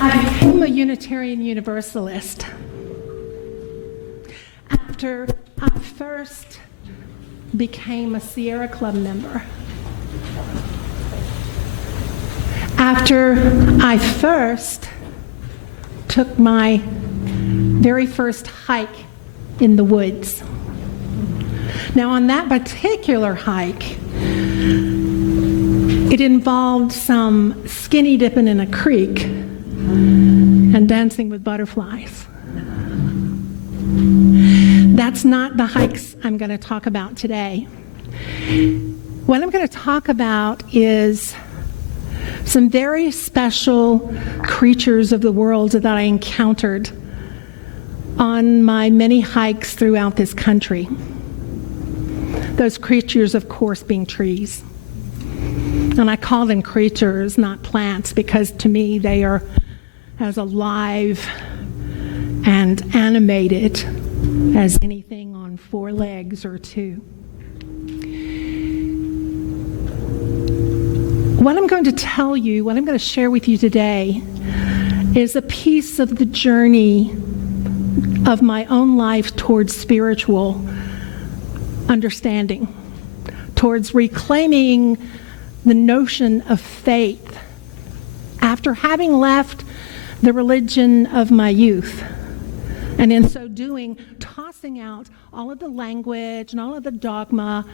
I became a Unitarian Universalist after I first became a Sierra Club member. After I first took my very first hike in the woods. Now, on that particular hike, it involved some skinny dipping in a creek and dancing with butterflies. That's not the hikes I'm going to talk about today. What I'm going to talk about is some very special creatures of the world that I encountered on my many hikes throughout this country. Those creatures, of course, being trees. And I call them creatures, not plants, because to me they are as alive and animated as anything on 4 legs or 2. What I'm going to tell you, what I'm going to share with you today, is a piece of the journey of my own life towards spiritual understanding, towards reclaiming the notion of faith after having left the religion of my youth, and in so doing, tossing out all of the language and all of the dogma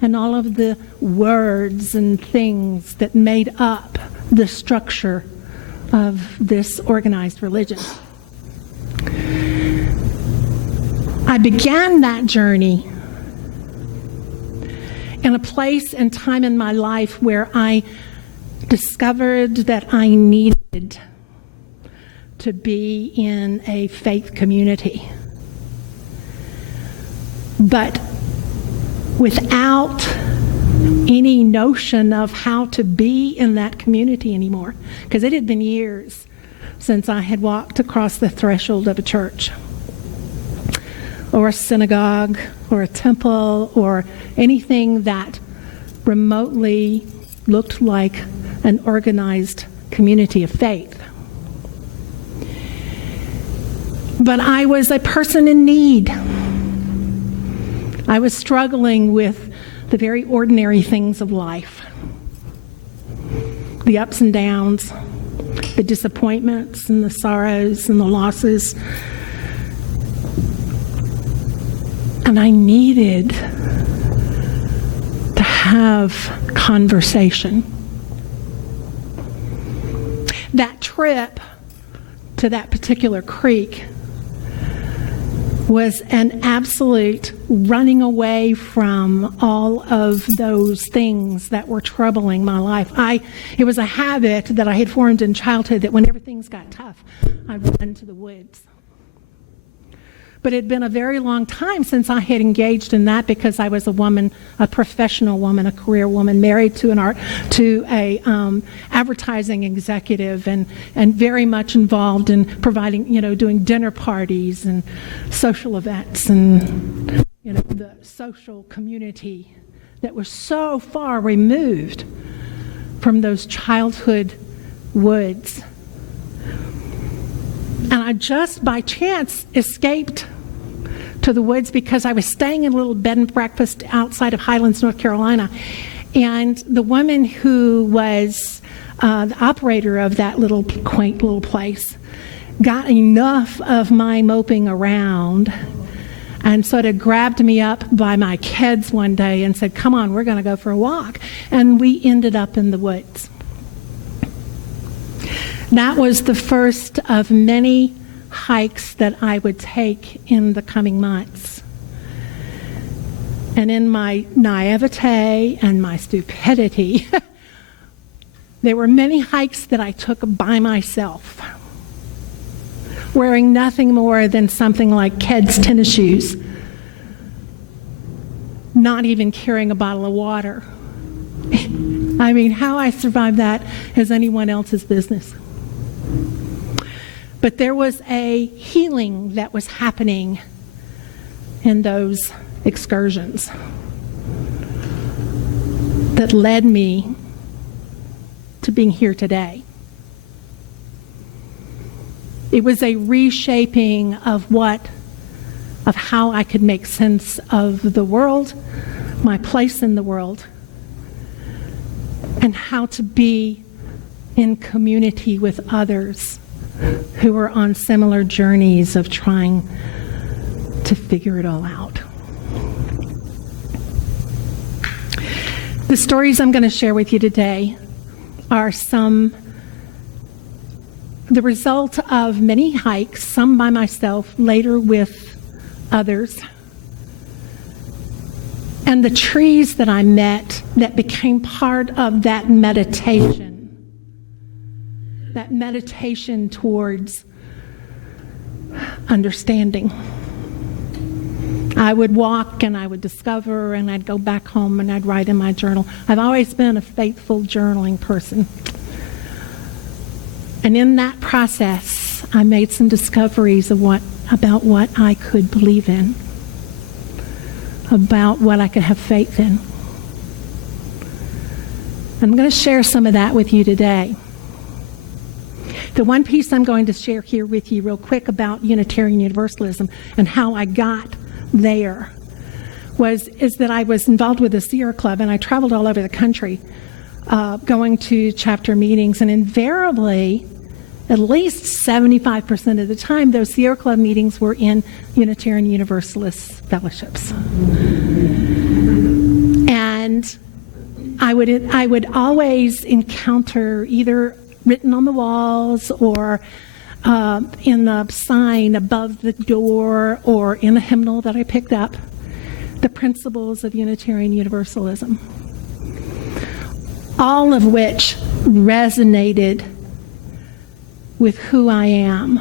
and all of the words and things that made up the structure of this organized religion. I began that journey in a place and time in my life where I discovered that I needed to be in a faith community, but without any notion of how to be in that community anymore, because it had been years since I had walked across the threshold of a church or a synagogue or a temple or anything that remotely looked like an organized community of faith. But I was a person in need. I was struggling with the very ordinary things of life. The ups and downs, the disappointments and the sorrows and the losses. And I needed to have conversation. That trip to that particular creek was an absolute running away from all of those things that were troubling my life. It was a habit that I had formed in childhood that whenever things got tough, I'd run to the woods. But it had been a very long time since I had engaged in that, because I was a woman, a professional woman, a career woman, married to a advertising executive, and very much involved in providing, doing dinner parties and social events, and the social community that was so far removed from those childhood woods. And I just by chance escaped to the woods because I was staying in a little bed and breakfast outside of Highlands, North Carolina. And the woman who was the operator of that little quaint little place got enough of my moping around and sort of grabbed me up by my kids one day and said, "Come on, we're going to go for a walk." And we ended up in the woods. That was the first of many hikes that I would take in the coming months. And in my naivete and my stupidity, there were many hikes that I took by myself, wearing nothing more than something like Ked's tennis shoes, not even carrying a bottle of water. I mean, how I survived that is anyone else's business. But there was a healing that was happening in those excursions that led me to being here today. It was a reshaping of how I could make sense of the world, my place in the world, and how to be in community with others who were on similar journeys of trying to figure it all out. The stories I'm going to share with you today are the result of many hikes, some by myself, later with others, and the trees that I met that became part of that meditation towards understanding. I would walk and I would discover, and I'd go back home and I'd write in my journal. I've always been a faithful journaling person. And in that process, I made some discoveries about what I could believe in, about what I could have faith in. I'm going to share some of that with you today. The one piece I'm going to share here with you real quick about Unitarian Universalism and how I got there is that I was involved with the Sierra Club, and I traveled all over the country going to chapter meetings, and invariably, at least 75% of the time, those Sierra Club meetings were in Unitarian Universalist fellowships. And I would always encounter, either written on the walls or in the sign above the door or in a hymnal that I picked up, the principles of Unitarian Universalism, all of which resonated with who I am.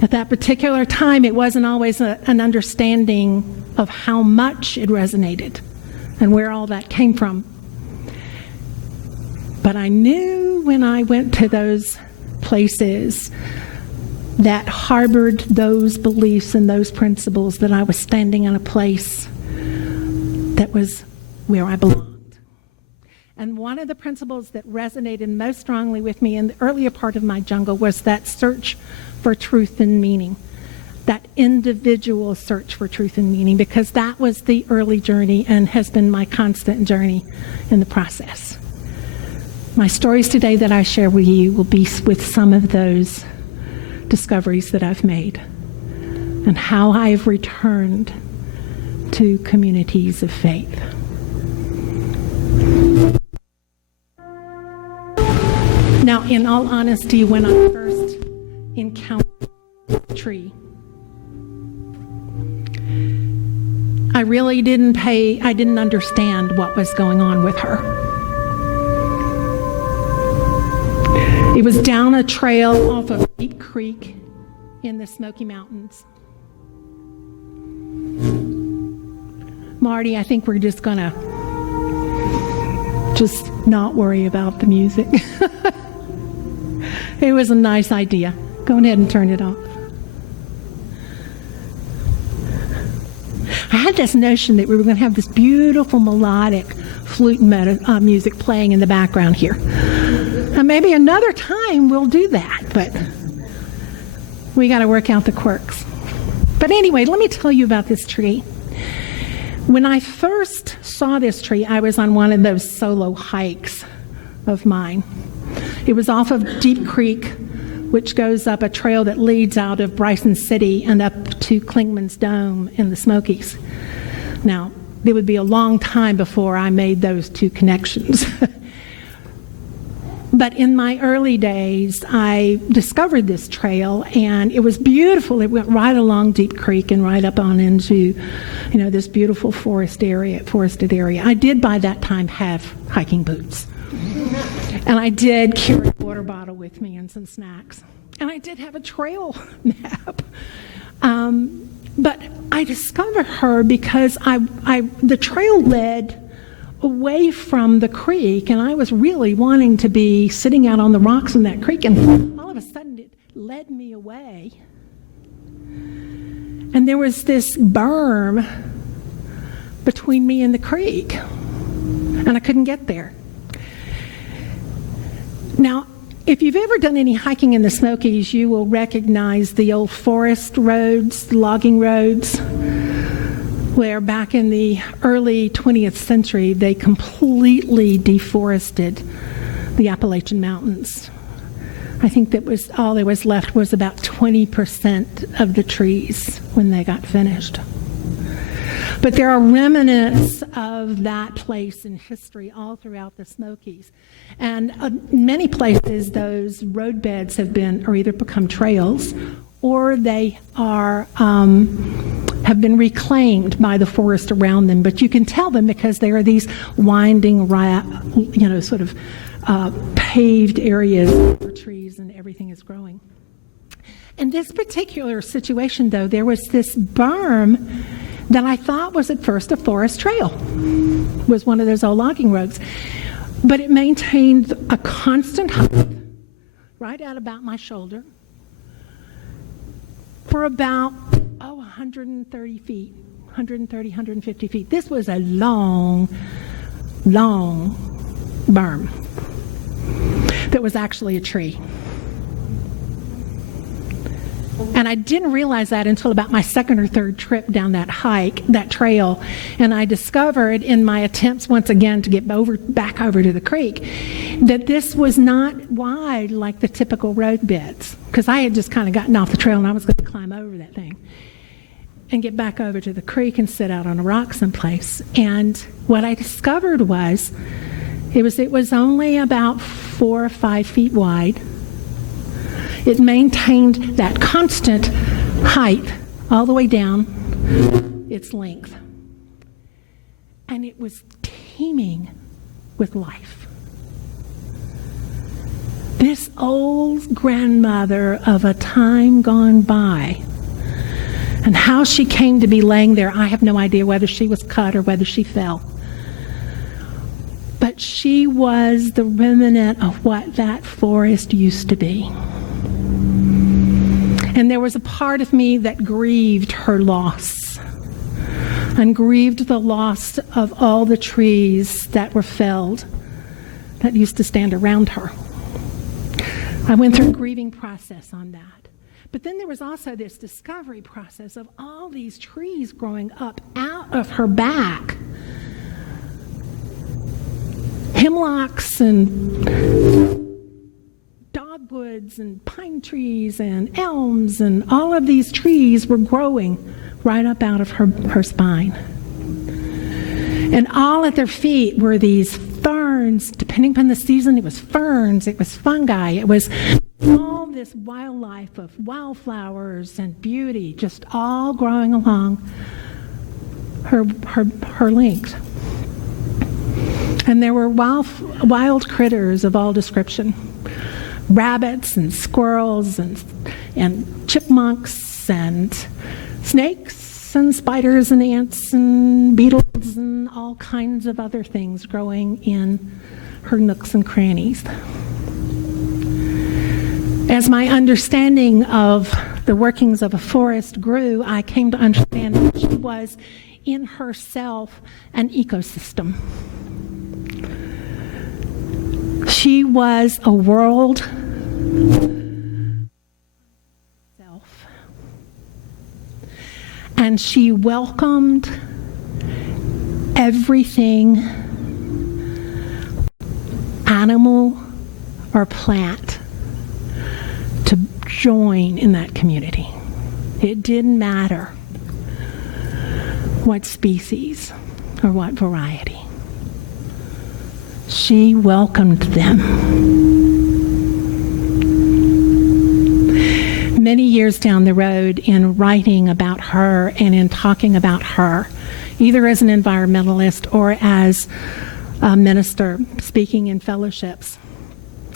At that particular time, it wasn't always an understanding of how much it resonated and where all that came from. But I knew when I went to those places that harbored those beliefs and those principles that I was standing in a place that was where I belonged. And one of the principles that resonated most strongly with me in the earlier part of my jungle was that search for truth and meaning, that individual search for truth and meaning, because that was the early journey and has been my constant journey in the process. My stories today that I share with you will be with some of those discoveries that I've made and how I've returned to communities of faith. Now, in all honesty, when I first encountered the tree, I really didn't understand what was going on with her. It was down a trail off of Deep Creek in the Smoky Mountains. Marty, I think we're just gonna not worry about the music. It was a nice idea. Go ahead and turn it off. I had this notion that we were going to have this beautiful melodic flute music playing in the background here. And maybe another time we'll do that, but we got to work out the quirks. But anyway, let me tell you about this tree. When I first saw this tree, I was on one of those solo hikes of mine. It was off of Deep Creek, which goes up a trail that leads out of Bryson City and up to Klingman's Dome in the Smokies. Now, it would be a long time before I made those two connections. But in my early days, I discovered this trail, and it was beautiful. It went right along Deep Creek and right up on into, this beautiful forested area. I did by that time have hiking boots. And I did carry a water bottle with me and some snacks. And I did have a trail map. But I discovered her because the trail led away from the creek, and I was really wanting to be sitting out on the rocks in that creek, and all of a sudden it led me away. And there was this berm between me and the creek, and I couldn't get there. Now, If you've ever done any hiking in the Smokies, you will recognize the old forest roads, the logging roads, where back in the early 20th century, they completely deforested the Appalachian Mountains. I think that was all there was left was about 20% of the trees when they got finished. But there are remnants of that place in history all throughout the Smokies. And in many places, those roadbeds have been, or either become trails, or they are, have been reclaimed by the forest around them. But you can tell them because there are these winding, sort of paved areas where trees and everything is growing. In this particular situation, though, there was this berm that I thought was at first a forest trail. It was one of those old logging roads. But it maintained a constant height, right at about my shoulder, for about, 130 feet, 130, 150 feet. This was a long, long berm that was actually a tree. And I didn't realize that until about my second or third trip down that hike, that trail. And I discovered in my attempts once again to get back over to the creek that this was not wide like the typical road beds, because I had just kind of gotten off the trail and I was going to climb over that thing and get back over to the creek and sit out on a rock someplace. And what I discovered was it was only about 4 or 5 feet wide. It maintained that constant height all the way down its length. And it was teeming with life. This old grandmother of a time gone by, and how she came to be laying there, I have no idea whether she was cut or whether she fell. But she was the remnant of what that forest used to be. And there was a part of me that grieved her loss and grieved the loss of all the trees that were felled that used to stand around her. I went through a grieving process on that. But then there was also this discovery process of all these trees growing up out of her back. Hemlocks and dogwoods and pine trees and elms and all of these trees were growing right up out of her spine. And all at their feet were these ferns. Depending upon the season, it was ferns, it was fungi, it was all this wildlife of wildflowers and beauty just all growing along her length. And there were wild critters of all description. Rabbits and squirrels and chipmunks and snakes and spiders and ants and beetles and all kinds of other things growing in her nooks and crannies. As my understanding of the workings of a forest grew, I came to understand that she was in herself an ecosystem. She was a world self, and she welcomed everything, animal or plant, to join in that community. It didn't matter what species or what variety. She welcomed them. Many years down the road, in writing about her and in talking about her, either as an environmentalist or as a minister speaking in fellowships,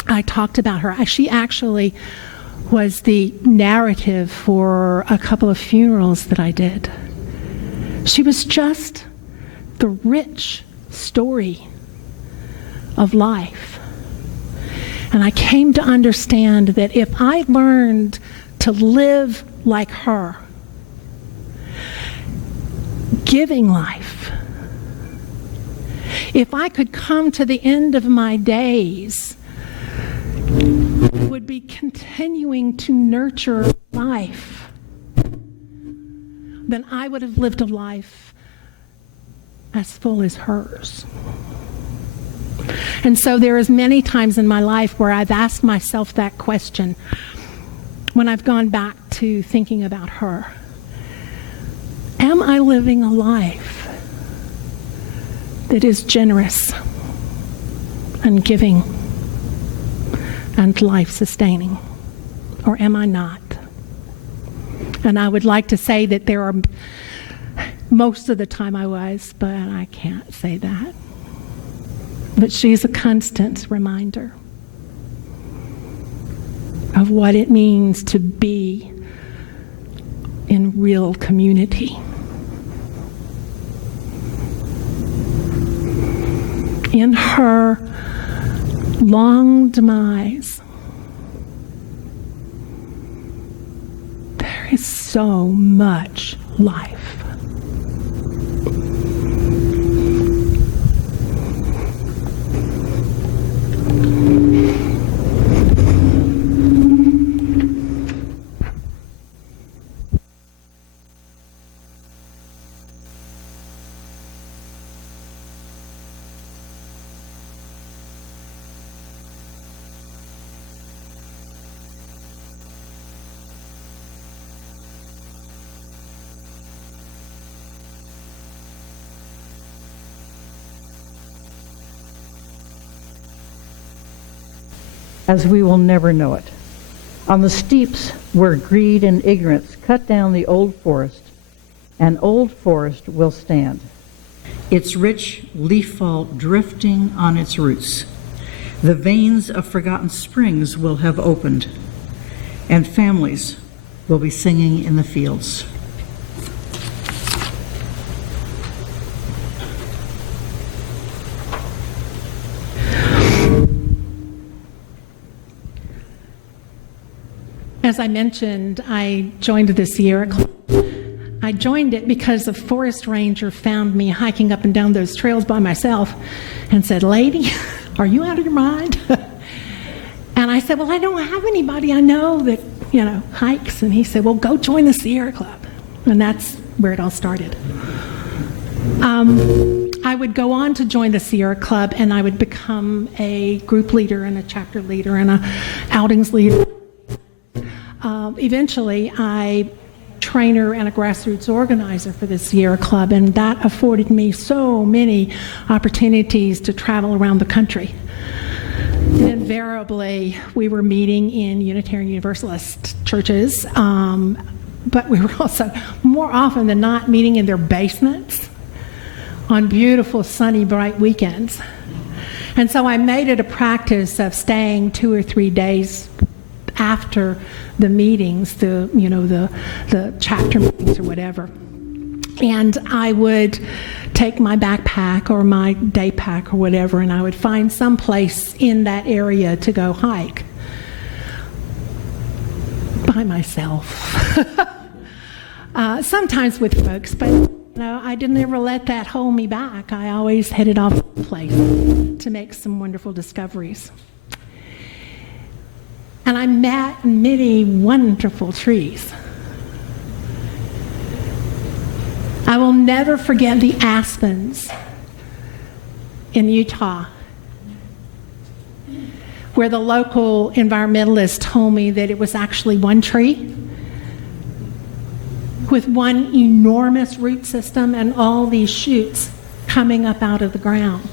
I talked about her. She actually was the narrative for a couple of funerals that I did. She was just the rich story of life. And I came to understand that if I learned to live like her, giving life, if I could come to the end of my days be continuing to nurture life, then I would have lived a life as full as hers. And so there is many times in my life where I've asked myself that question when I've gone back to thinking about her. Am I living a life that is generous and giving and life-sustaining? Or am I not? And I would like to say that there are, most of the time I was, but I can't say that. But she's a constant reminder of what it means to be in real community. In her long demise, there is so much life. As we will never know it. On the steeps where greed and ignorance cut down the old forest, an old forest will stand, its rich leaf fall drifting on its roots. The veins of forgotten springs will have opened, and families will be singing in the fields. As I mentioned, I joined the Sierra Club. I joined it because a forest ranger found me hiking up and down those trails by myself and said, "Lady, are you out of your mind?" And I said, "Well, I don't have anybody I know that, hikes." And he said, "Well, go join the Sierra Club." And that's where it all started. I would go on to join the Sierra Club, and I would become a group leader and a chapter leader and a outings leader. Eventually, I trainer and a grassroots organizer for the Sierra Club, and that afforded me so many opportunities to travel around the country. And invariably, we were meeting in Unitarian Universalist churches, but we were also, more often than not, meeting in their basements on beautiful, sunny, bright weekends. And so I made it a practice of staying 2 or 3 days after the meetings, the chapter meetings or whatever. And I would take my backpack or my day pack or whatever, and I would find some place in that area to go hike by myself. Sometimes with folks, but I didn't ever let that hold me back. I always headed off to a place to make some wonderful discoveries. And I met many wonderful trees. I will never forget the aspens in Utah, where the local environmentalist told me that it was actually one tree with one enormous root system and all these shoots coming up out of the ground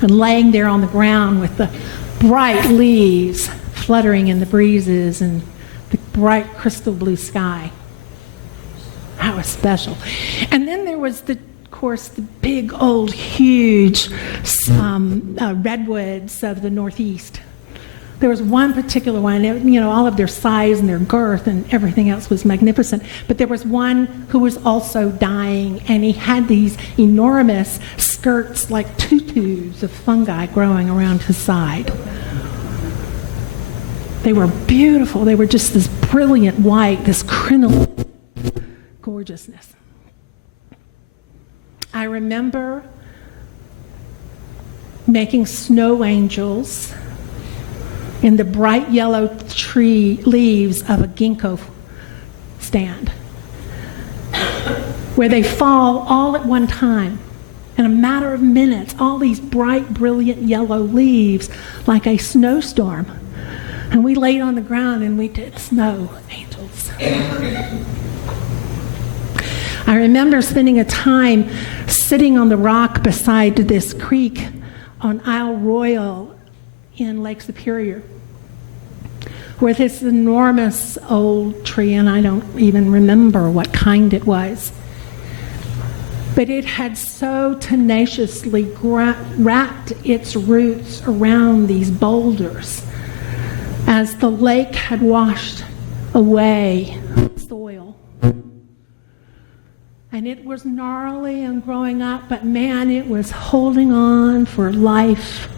and laying there on the ground with the bright leaves fluttering in the breezes and the bright crystal blue sky. That was special. And then there was, of course, the big, old, huge redwoods of the Northeast. There was one particular one, all of their size and their girth and everything else was magnificent. But there was one who was also dying, and he had these enormous skirts like tutus of fungi growing around his side. They were beautiful. They were just this brilliant white, this crinoline gorgeousness. I remember making snow angels in the bright yellow tree leaves of a ginkgo stand, where they fall all at one time. In a matter of minutes, all these bright, brilliant yellow leaves, like a snowstorm. And we laid on the ground and we did snow angels. I remember spending a time sitting on the rock beside this creek on Isle Royal in Lake Superior, with this enormous old tree, and I don't even remember what kind it was. But it had so tenaciously wrapped its roots around these boulders as the lake had washed away the soil. And it was gnarly and growing up, but man, it was holding on for life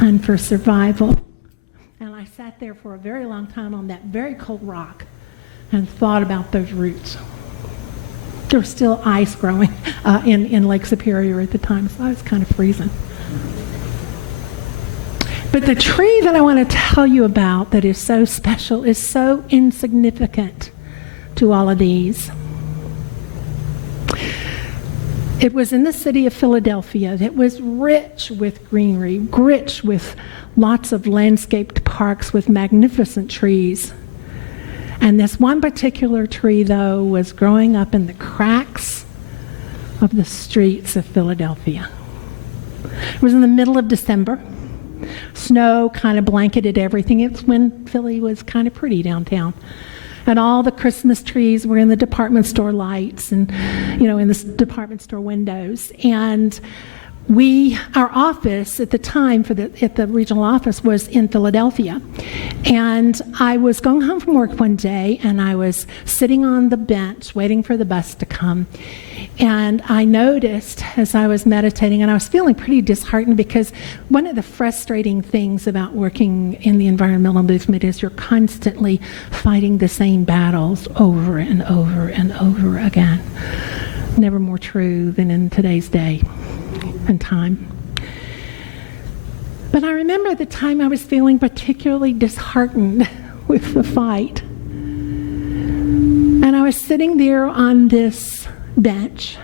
and for survival. And I sat there for a very long time on that very cold rock and thought about those roots. There was still ice growing in Lake Superior at the time, so I was kind of freezing. But the tree that I want to tell you about that is so special is so insignificant to all of these. It was in the city of Philadelphia. It was rich with greenery, rich with lots of landscaped parks with magnificent trees. And this one particular tree, though, was growing up in the cracks of the streets of Philadelphia. It was in the middle of December. Snow kind of blanketed everything. It's when Philly was kind of pretty downtown. And all the Christmas trees were in the department store lights and, in the department store windows. And our office at the time at the regional office was in Philadelphia. And I was going home from work one day, and I was sitting on the bench waiting for the bus to come. And I noticed as I was meditating, and I was feeling pretty disheartened, because one of the frustrating things about working in the environmental movement is you're constantly fighting the same battles over and over and over again. Never more true than in today's day and time. But I remember at the time I was feeling particularly disheartened with the fight. And I was sitting there on this bench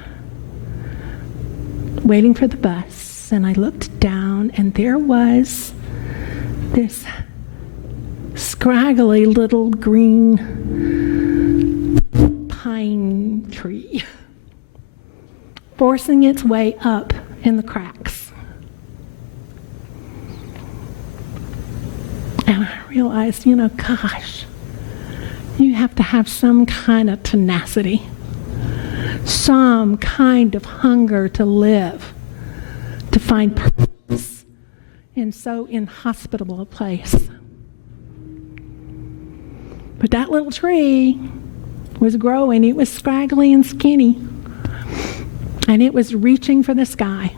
waiting for the bus, and I looked down, and there was this scraggly little green pine tree forcing its way up in the cracks. And I realized, gosh, you have to have some kind of tenacity, some kind of hunger to live, to find purpose in so inhospitable a place. But that little tree was growing. It was scraggly and skinny, and it was reaching for the sky.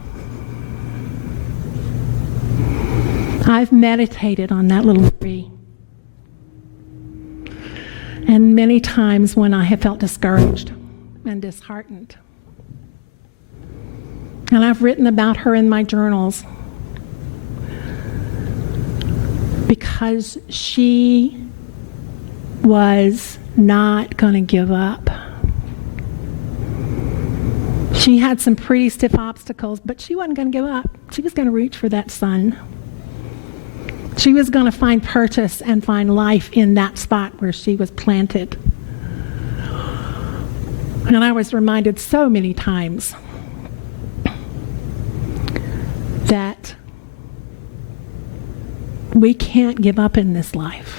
I've meditated on that little tree. And many times when I have felt discouraged and disheartened. And I've written about her in my journals because she was not going to give up. She had some pretty stiff obstacles, but she wasn't going to give up. She was going to reach for that sun. She was going to find purpose and find life in that spot where she was planted. And I was reminded so many times that we can't give up in this life.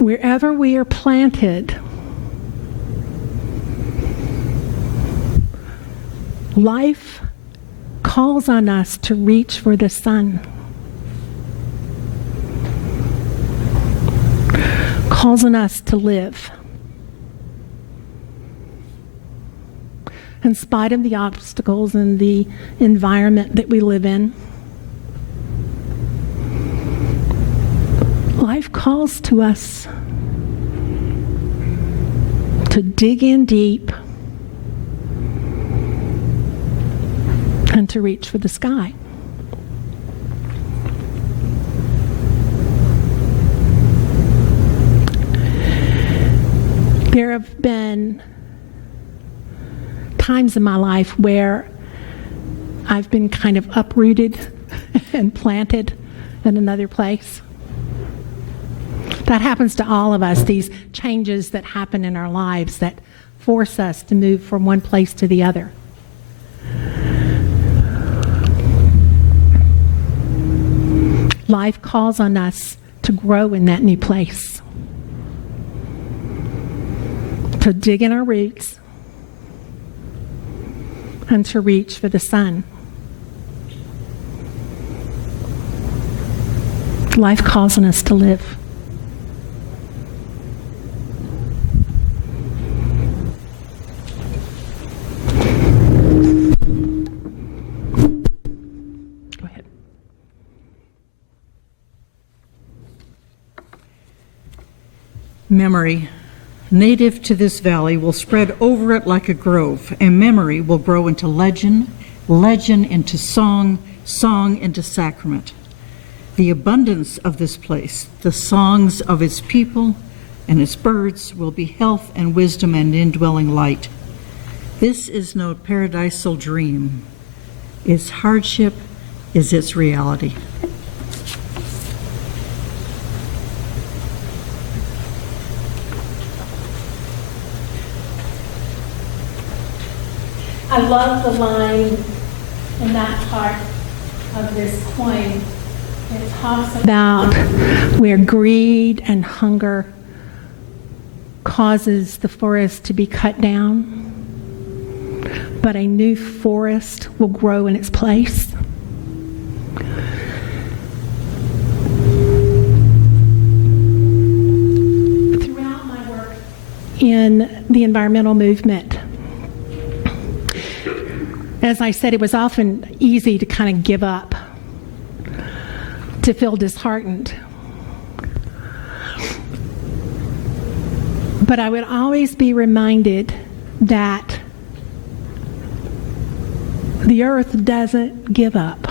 Wherever we are planted, life calls on us to reach for the sun. Calls on us to live. In spite of the obstacles and the environment that we live in, life calls to us to dig in deep and to reach for the sky. There have been times in my life where I've been kind of uprooted and planted in another place. That happens to all of us, these changes that happen in our lives that force us to move from one place to the other. Life calls on us to grow in that new place, to dig in our roots, and to reach for the sun. Life calls on us to live. Go ahead. Memory, native to this valley, will spread over it like a grove, and memory will grow into legend, legend into song, song into sacrament. The abundance of this place, the songs of its people and its birds will be health and wisdom and indwelling light. This is no paradisal dream. Its hardship is its reality. I love the line in that part of this poem. It talks about where greed and hunger causes the forest to be cut down, but a new forest will grow in its place. Throughout my work in the environmental movement, as I said, it was often easy to kind of give up, to feel disheartened. But I would always be reminded that the earth doesn't give up.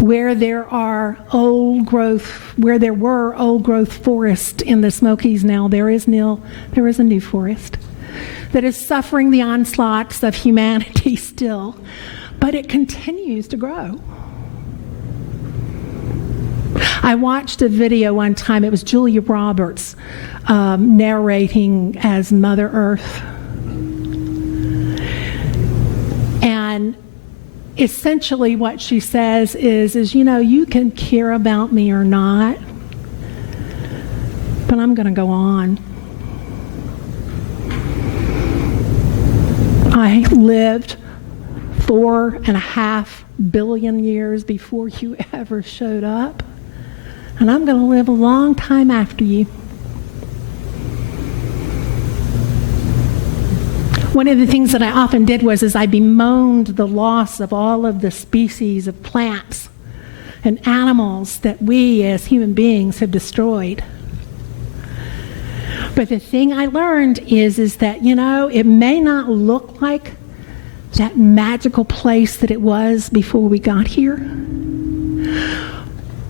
Where there were old growth forests in the Smokies now, there is a new forest that is suffering the onslaughts of humanity still, but it continues to grow. I watched a video one time. It was Julia Roberts narrating as Mother Earth. And essentially what she says is, you can care about me or not, but I'm going to go on. I lived 4.5 billion years before you ever showed up, and I'm going to live a long time after you. One of the things that I often did was I bemoaned the loss of all of the species of plants and animals that we as human beings have destroyed. But the thing I learned is that, it may not look like that magical place that it was before we got here,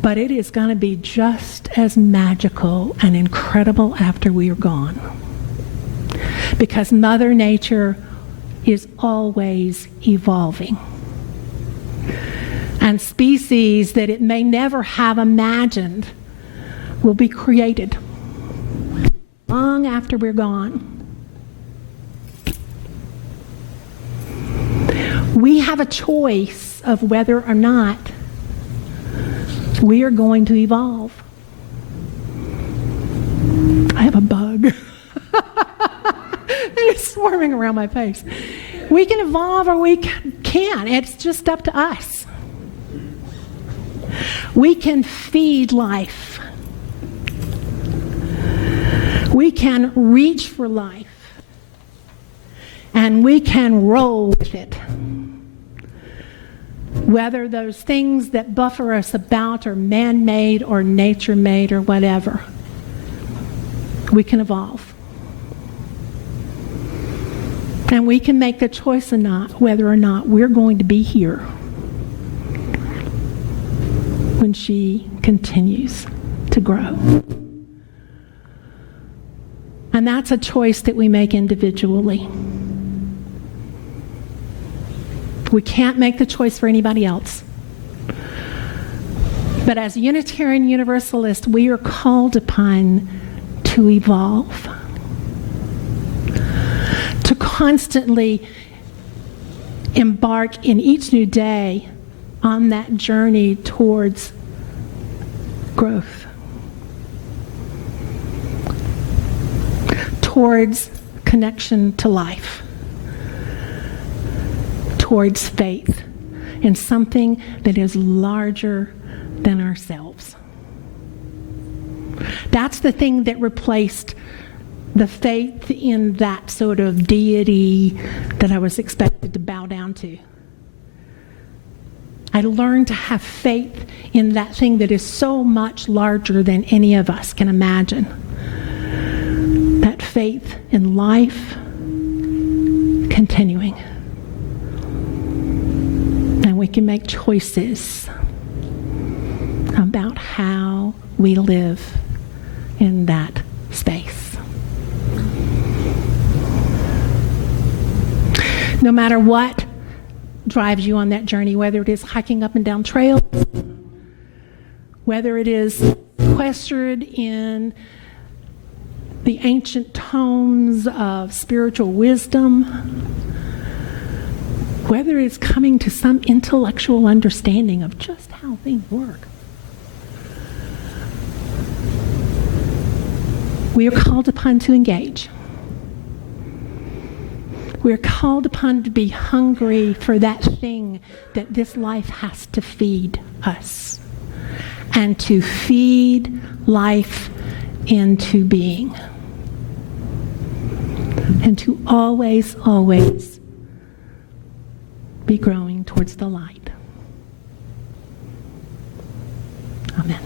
but it is going to be just as magical and incredible after we are gone. Because Mother Nature is always evolving. And species that it may never have imagined will be created long after we're gone. We have a choice of whether or not we are going to evolve. I have a bug. It's swarming around my face. We can evolve or we can't. It's just up to us. We can feed life. We can reach for life. And we can roll with it. Whether those things that buffer us about are man-made or nature-made or whatever, we can evolve. And we can make the choice or not, whether or not we're going to be here when she continues to grow. And that's a choice that we make individually. We can't make the choice for anybody else. But as Unitarian Universalists, we are called upon to evolve, to constantly embark in each new day on that journey towards growth, towards connection to life, towards faith in something that is larger than ourselves. That's the thing that replaced the faith in that sort of deity that I was expected to bow down to. I learned to have faith in that thing that is so much larger than any of us can imagine. That faith in life continuing. And we can make choices about how we live in that space. No matter what drives you on that journey, whether it is hiking up and down trails, whether it is sequestered in the ancient tomes of spiritual wisdom, whether it's coming to some intellectual understanding of just how things work. We are called upon to engage. We're called upon to be hungry for that thing that this life has to feed us, and to feed life into being, and to always, always be growing towards the light. Amen.